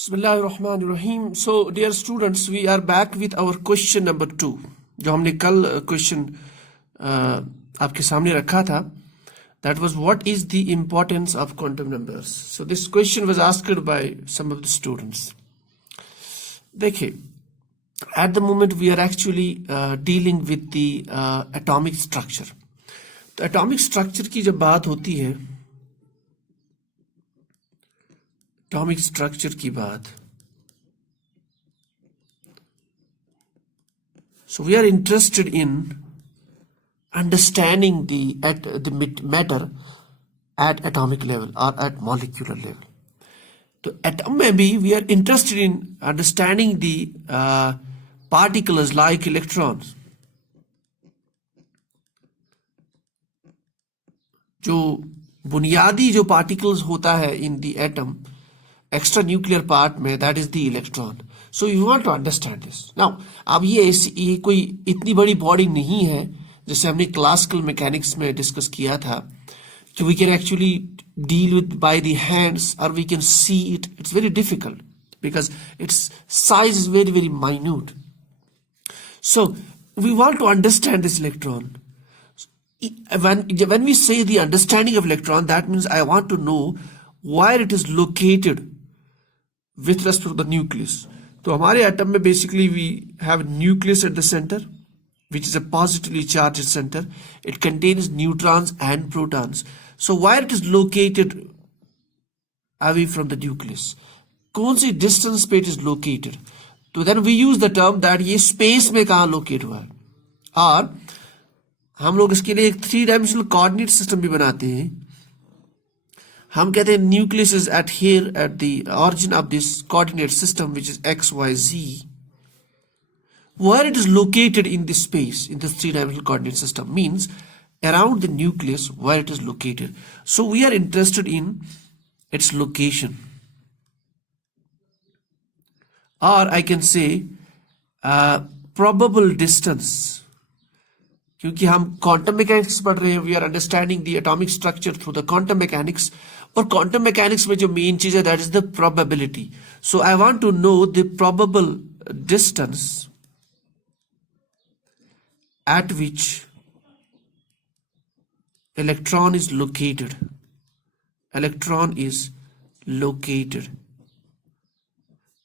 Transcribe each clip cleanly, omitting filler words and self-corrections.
Bismillahirrahmanirrahim. So, dear students, we are back with our question number 2. जो हमने कल question आपके सामने रखा था, that was what is the importance of quantum numbers. So, this question was asked by some of the students. देखिए, at the moment we are actually dealing with the atomic structure. तो atomic structure की जब बात होती है, atomic structure की बात, so we are interested in understanding the matter at atomic level or at molecular level. So atom में भी we are interested in understanding the particles like electrons. जो बुनियादी जो particles होता है in the atom, extra nuclear part में, that is the electron. So you want to understand this. Now, अब ये कोई इतनी बड़ी body नहीं है जैसे हमने classical mechanics में discuss किया था कि we can actually deal with by the hands or we can see it. It's very difficult because its size is very, very minute. So we want to understand this electron. When we say the understanding of electron, that means I want to know where it is located with respect to the nucleus. तो हमारे atom में basically we have nucleus at the center, which is a positively charged center. It contains neutrons and protons. So where it is located away from the nucleus, कौन सी distance पे it is located. तो then we use the term that ये space में कहाँ locate हुआ है. और हम लोग इसके लिए एक 3-dimensional coordinate system भी बनाते हैं. हम कहते हैं nucleus is at here at the origin of this coordinate system, which is x, y, z. Where it is located in this space, in this 3-dimensional coordinate system, means around the nucleus where it is located. So we are interested in its location. Or I can say probable distance. क्योंकि हम quantum mechanics पढ़ रहे हैं, we are understanding the atomic structure through the quantum mechanics. और quantum mechanics में जो main चीज है, that is the probability. So I want to know the probable distance at which electron is located. Electron is located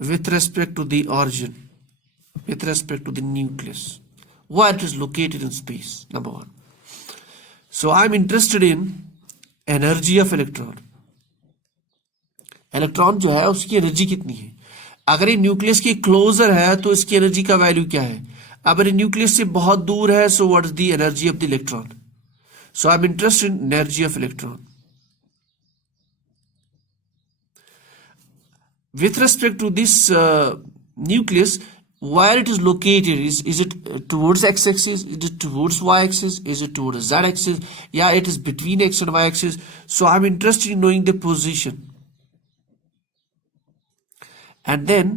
with respect to the origin, with respect to the nucleus, where it is located in space, number one. So I'm interested in energy of electron. Electron जो है उसकी energy कितनी है. अगर ये nucleus के closure है तो इसकी एनर्जी का वैल्यू क्या है. अगर ये न्यूक्लियस से बहुत दूर है, so what is the energy of the electron. So I am interested in energy of electron with respect to this nucleus, where it is located. Is it towards x-axis, is it towards y-axis, is it towards z-axis? Yeah, it is between x and y-axis. So I'm interested in knowing the position. And then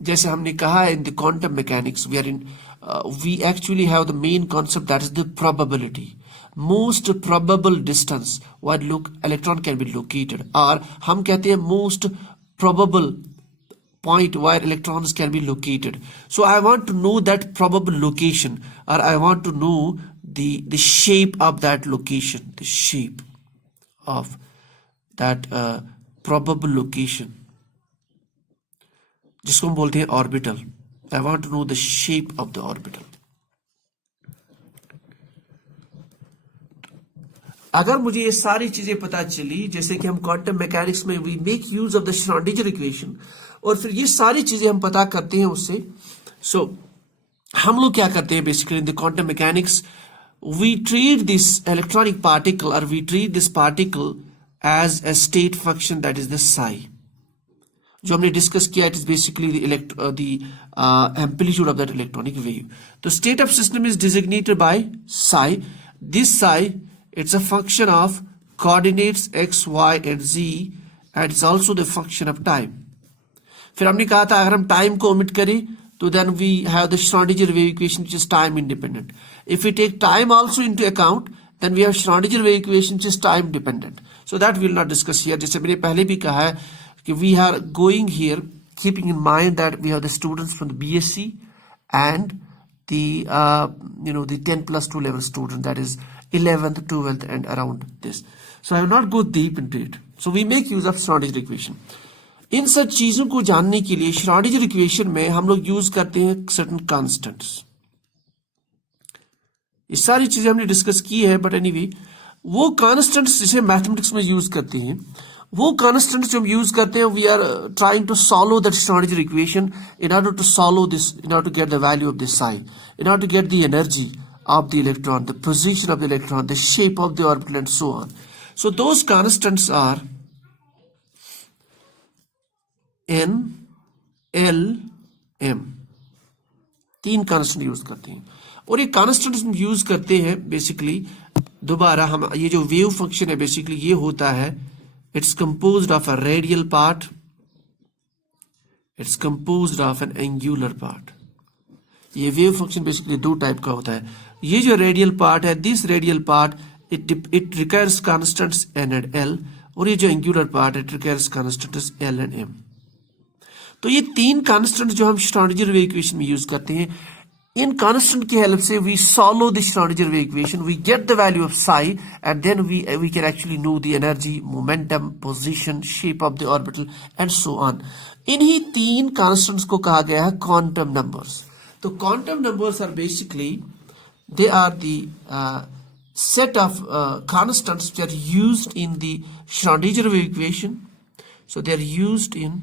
जैसे हमने कहा in the quantum mechanics, we actually have the main concept, that is the probability. Most probable distance where electron can be located, और हम कहते हैं most probable point where electrons can be located. So I want to know that probable location, or I want to know the shape of that location, the shape of that probable location, जिसको हम बोलते हैं orbital. I want to know the shape of the orbital. अगर मुझे ये सारी चीजें पता चली, जैसे कि हम क्वांटम मैकेनिक्स में we make use of the Schrödinger equation, और फिर ये सारी चीजें हम पता करते हैं उससे. सो हम लोग क्या करते हैं basically in the quantum mechanics, we treat this electronic particle, और we treat this particle as a state function, that is the psi. जो हमने डिस्कस किया, it is basically the amplitude of that electronic wave. तो state of system is designated by psi. This psi, it's a function of coordinates x, y and z, and it's also the function of time. फिर हमने कहा था अगर हम time को omit करें तो then we have the Schrodinger wave equation which is time independent. If we take time also into account, then we have Schrodinger wave equation which is time dependent. So that we will not discuss here. जैसे मैंने पहले भी कहा है कि we are going here keeping in mind that we have the students from the B.Sc and the the 10+2 level student, that is 11th, 12th and around this. So I will not go deep into it. So we make use of Schrödinger equation. इन सब चीजों को जानने के लिए Schrodinger equation में हम लोग use करते हैं सर्टेन कांस्टेंट्स. ये सारी चीजें हमने डिस्कस की है, बट एनीवे वो कांस्टेंट्स जिसे मैथमेटिक्स में यूज करते हैं, वो कांस्टेंट्स जो हम यूज करते हैं, we are trying to solve that Schrödinger equation in order to solve this, in order to get the value of this psi, in order to get the energy of the electron, the position of the electron, the shape of the orbital and so on. So those constants are N, L, M. तीन constant use करते हैं, और ये constant हम use करते हैं basically दोबारा. हम ये जो वेव फंक्शन है बेसिकली ये होता है, it's composed of a radial part, it's composed of N angular part. ये वेव फंक्शन बेसिकली दो टाइप का होता है. ये जो रेडियल पार्ट है, this radial part it requires constants n and l, और ये जो एंगुलर पार्ट है it requires constants l and m. तो ये तीन कांस्टेंट जो हम श्रोडिंगर वेव इक्वेशन में यूज करते हैं, इन कांस्टेंट की हेल्प से we solve the Schrödinger wave equation, we get the value of psi and then we can actually know the energy, momentum, position, shape of the orbital and so on. इन्हीं तीन constants को कहा गया है quantum numbers. तो quantum numbers are basically they are the set of constants which are used in the Schrödinger wave equation. So they are used in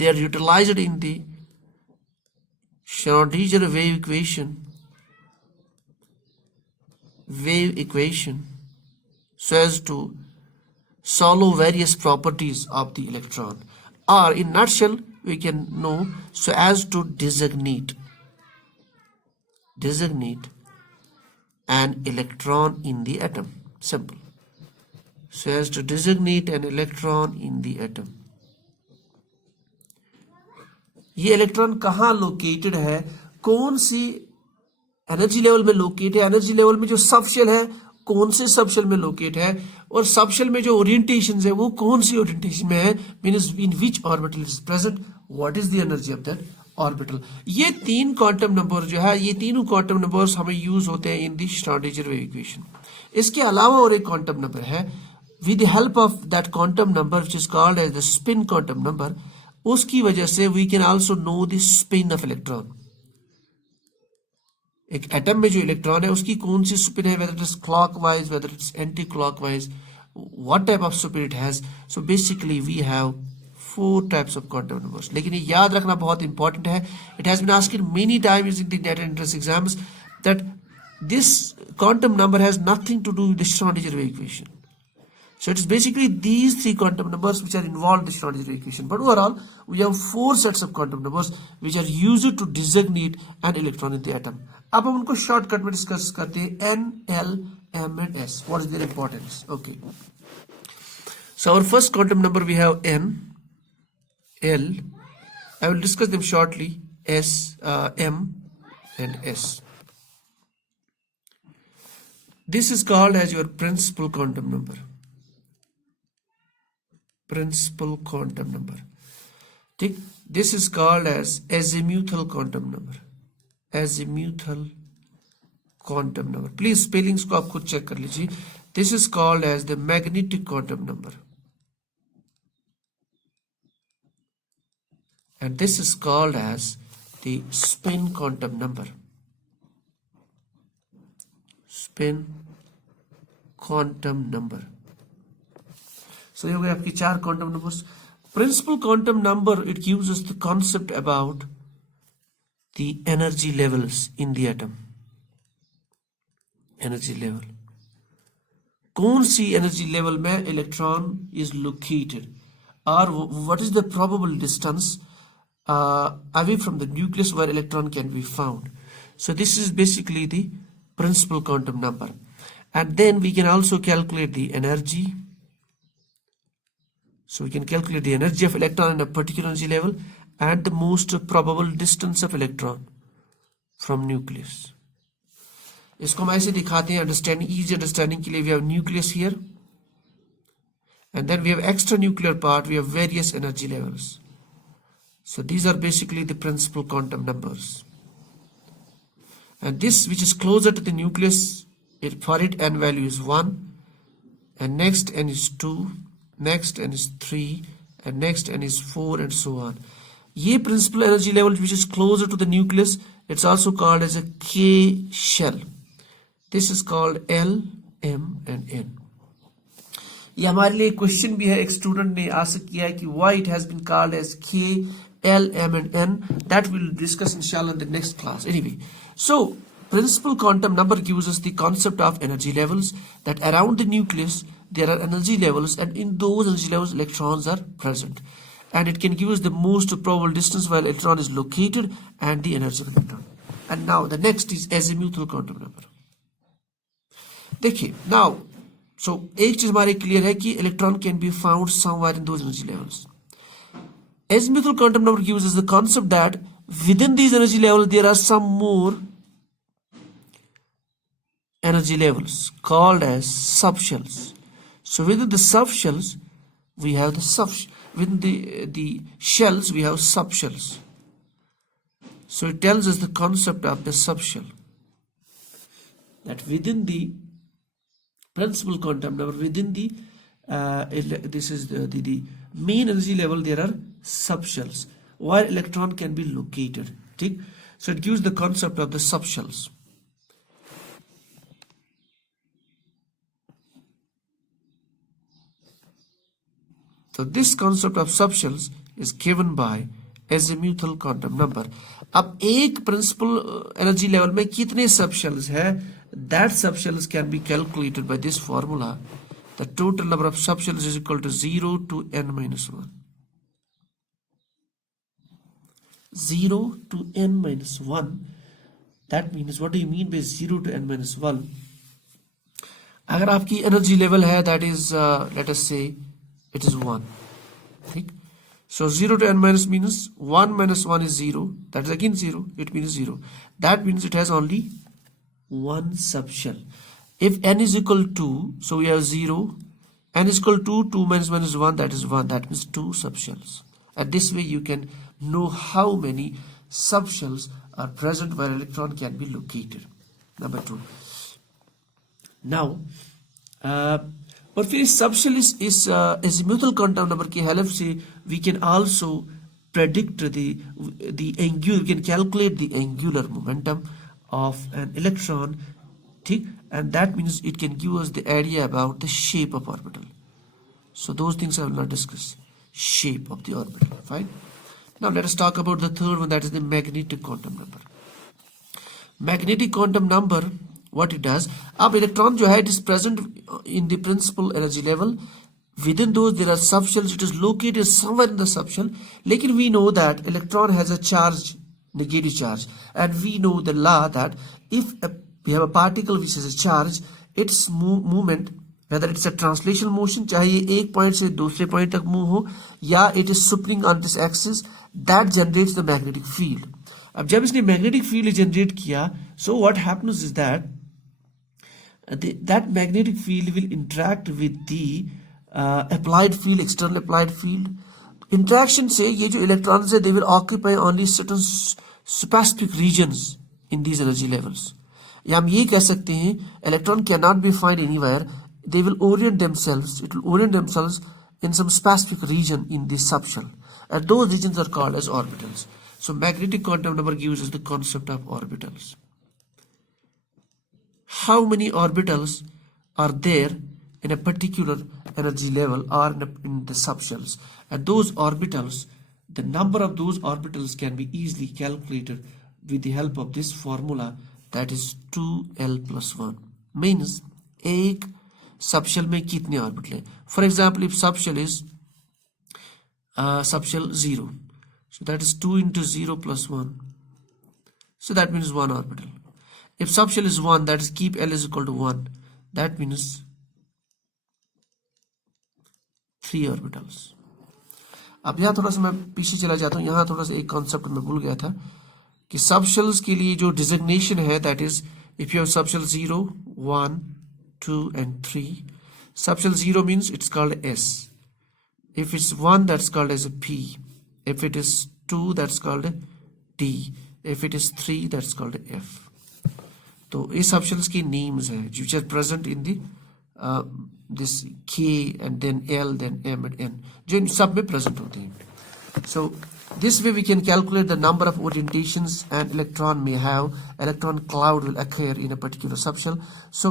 they are utilized in the Schrödinger wave equation so as to solve various properties of the electron, or in nutshell we can know so as to designate an electron in the atom. Simple. So as to designate an electron in the atom. ये electron कहाँ located है, कौन सी energy level में locate है, energy level में जो subshell है कौन से सबशेल में लोकेट है, और सबशेल में जो ओरिएंटेशन है वो कौन सी ओरिएंटेशन में है, means in which orbital is present, what is the energy of that orbital. ये तीन क्वांटम नंबर जो है, ये तीनों क्वांटम नंबर्स हमें यूज होते हैं in the Schrödinger wave equation. इसके अलावा और एक क्वांटम नंबर है, with the help of that quantum number which is called as the spin quantum number, उसकी वजह से we can also know the spin of electron. एक एटम में जो इलेक्ट्रॉन है उसकी कौन सी स्पिन है, whether it is clockwise, whether it is anti clockwise, what type of spin it has. So basically we have 4 types of quantum numbers. लेकिन ये याद रखना बहुत इंपॉर्टेंट है. It has been asked many times in the NEET entrance exams that this quantum number has nothing to do with the Schrödinger wave equation. So it is basically these 3 quantum numbers which are involved in the Schrödinger wave equation. But overall, we have 4 sets of quantum numbers which are used to designate an electron in the atom. अब हम उनको shortcut में discuss करते हैं, N, L, M and S. What is their importance? Okay. So our first quantum number we have N, L. I will discuss them shortly. S, M and S. This is called as your principal quantum number. Principal quantum number. This is called as azimuthal quantum number. Azimuthal quantum number. Please spellings को आप खुद check कर लीजिए. This is called as the magnetic quantum number. And this is called as the spin quantum number. Spin quantum number. So ये हो गए आपकी 4 quantum numbers. Principal quantum number, it gives us the concept about the energy levels in the atom. Energy level. कौन सी energy level में electron is located, or what is the probable distance away from the nucleus where electron can be found. So this is basically the principal quantum number. And then we can also calculate the energy. So we can calculate the energy of electron at a particular energy level and the most probable distance of electron from nucleus. इसको हम ऐसे दिखाते हैं understanding, easy understanding के लिए. We have nucleus here and then we have extranuclear part, we have various energy levels. So these are basically the principal quantum numbers. And this which is closer to the nucleus, for it n value is 1, and next n is 2, next n is 3, and next n is 4, and so on. Ye principal energy level which is closer to the nucleus, it's also called as a K shell. This is called L, M and N. ये हमारे लिए question भी है, एक student ने ask किया है कि why it has been called as K, L, M and N. That we'll discuss inshallah in the next class. Anyway, so principal quantum number gives us the concept of energy levels, that around the nucleus there are energy levels, and in those energy levels electrons are present, and it can give us the most probable distance where electron is located and the energy of electron. And now the next is azimuthal quantum number. देखिए, now so एक चीज हमारे clear है कि electron can be found somewhere in those energy levels. Azimuthal quantum number gives us the concept that within these energy levels there are some more energy levels called as subshells. So within the subshells we have within the shells we have subshells. So it tells us the concept of the subshell, that within the principal quantum number, within the this is the main energy level, there are subshells where electron can be located. ठीक? So it gives the concept of the subshells. So this concept of subshells is given by azimuthal quantum number. अब एक principal energy level में कितने subshells है, that subshells can be calculated by this formula. The total number of subshells is equal to 0 to n minus 1. 0 to n minus 1. That means, what do you mean by 0 to n minus 1? अगर आपकी energy level है, that is let us say it is 1. ठीक? So 0 to n minus means 1 minus 1 is 0. That is again 0. It means 0. That means it has only one subshell. If n is equal to, so we have 0. N is equal to 2 minus 1 is 1. That is 1. That means 2 subshells. And this way you can know how many subshells are present where electron can be located. Number 2. Now, और फिर इस subshell इस azimuthal quantum number की help से we can also predict the angular, we can calculate the angular momentum of an electron, ठीक? And that means it can give us the idea about the shape of orbital. So those things I will not discuss. Shape of the orbital. Fine. Now let us talk about the third one, that is the magnetic quantum number. Magnetic quantum number, what it does, अब electron जो है, it is present in the principal energy level. Within those there are subshells. It is located somewhere in the subshell. लेकिन we know that electron has a charge, negative charge, and we know the law that if we have a particle which has a charge, its movement, whether it's a translation motion, चाहे ये एक point से दूसरे point तक move हो, या it is spinning on this axis, that generates the magnetic field. अब जब इसने magnetic field generate किया, so what happens is that that magnetic field will interact with the applied field, external applied field. Interaction से ये जो electrons है, they will occupy only certain specific regions in these energy levels. या हम ये कह सकते हैं, electron cannot be found anywhere. They will orient themselves. It will orient themselves in some specific region in the subshell, and those regions are called as orbitals. So magnetic quantum number gives us the concept of orbitals. How many orbitals are there in a particular energy level or in the subshells, and those orbitals, the number of those orbitals can be easily calculated with the help of this formula, that is 2l plus 1. Means एक subshell में कितने orbital हैं. For example, if subshell is subshell 0, so that is 2 into 0 plus 1, so that means 1 orbital. If subshell is 1, that is keep L is equal to 1, that means 3 orbitals. अब यहाँ थोड़ा सा मैं पीछे चला जाता हूँ. यहाँ थोड़ा सा एक कॉन्सेप्ट मैं भूल गया था कि सबशेल्स के लिए जो डिजिग्नेशन है, that is if you have subshell 0, 1, 2 and 3. Subshell 0 means it's called S. If it's 1, that's called as a P. If it is 2, that's called a D. If it is 3, that's called a F. तो इस options की names है which are present in the this K and then L then M and N, जो इन सब में present होती हैं. So this way we can calculate the number of orientations an electron may have. Electron cloud will occur in a particular subshell. So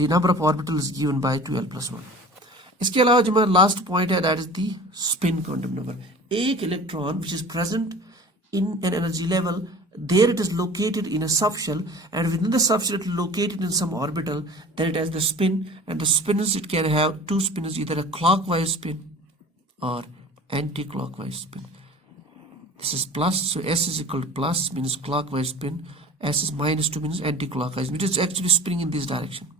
the number of orbitals is given by 2l plus 1. इसके अलावा जो हमारा last point है that is the spin quantum number. एक electron which is present in an energy level, there it is located in a subshell, and within the subshell it is located in some orbital, then it has the spin, and the spins it can have two spins, either a clockwise spin or anti-clockwise spin. This is plus, so S is equal to plus means clockwise spin, S is minus 2 means anti-clockwise, it is actually spinning in this direction,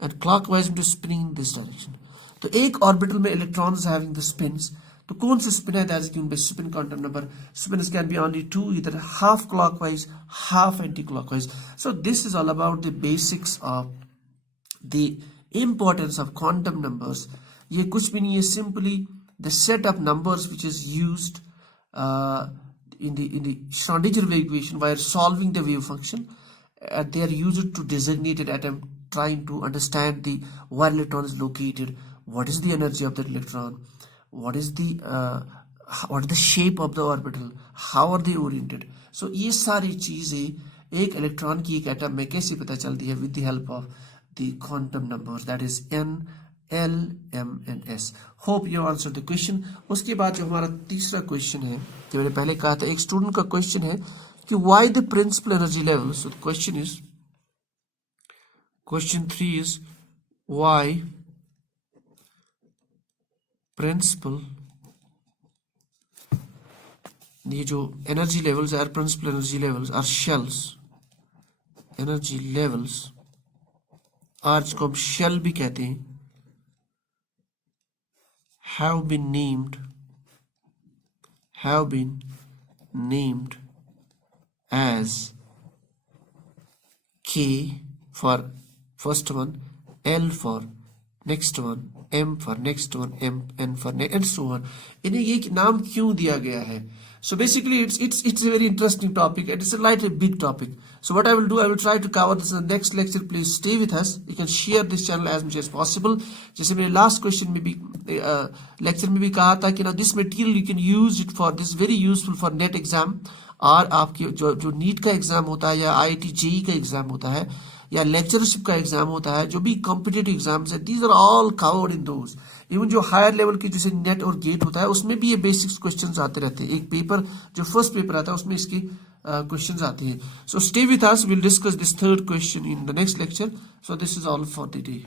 and clockwise it is spinning in this direction. तो एक orbital में electrons having the spins, तो कौन से spin है that is given by spin quantum number. Spins can be only two, either half clockwise half anti clockwise. So this is all about the basics of the importance of quantum numbers. ये कुछ भी नहीं है, simply the set of numbers which is used in the Schrödinger wave equation while solving the wave function. They are used to designate an atom, trying to understand the where electron is located, what is the energy of that electron, what is the shape of the orbital, how are they oriented. So ये सारी चीजें एक electron की एक atom में कैसे पता चलती है with the help of the quantum numbers, that is N, L, M and S. Hope you answered the question. उसके बाद जो हमारा तीसरा क्वेश्चन है, जो मैंने पहले कहा था एक स्टूडेंट का क्वेश्चन है कि why the principal energy level. So the question is, question 3 is why principal, ये जो energy levels are principal energy levels are shells, energy levels are जिसको हम shell भी कहते हैं, have been named as K for first one, L for next one, M for next one, N for next, and so on. इन्हें ये नाम क्यों दिया गया है? So basically it's a very interesting topic, and it's a lightly big topic. So what I will do, I will try to cover this in the next lecture. Please stay with us. You can share this channel as much as possible. जैसे मैंने last question में भी lecture में भी कहा था कि now this material you can use it for this very useful for NET exam, और आपके जो नीट का एग्जाम होता है या IIT JEE का एग्जाम होता है या लेक्चरशिप का एग्जाम होता है, जो भी कॉम्पिटिटिव एग्जाम्स है, these are all covered in those. Even जो हायर लेवल की जैसे नेट और गेट होता है उसमें भी ये बेसिक्स क्वेश्चंस आते रहते हैं. एक पेपर जो फर्स्ट पेपर आता है उसमें इसके क्वेश्चंस आते हैं. So stay with us, will discuss this third question in the next lecture. So this is all for the day.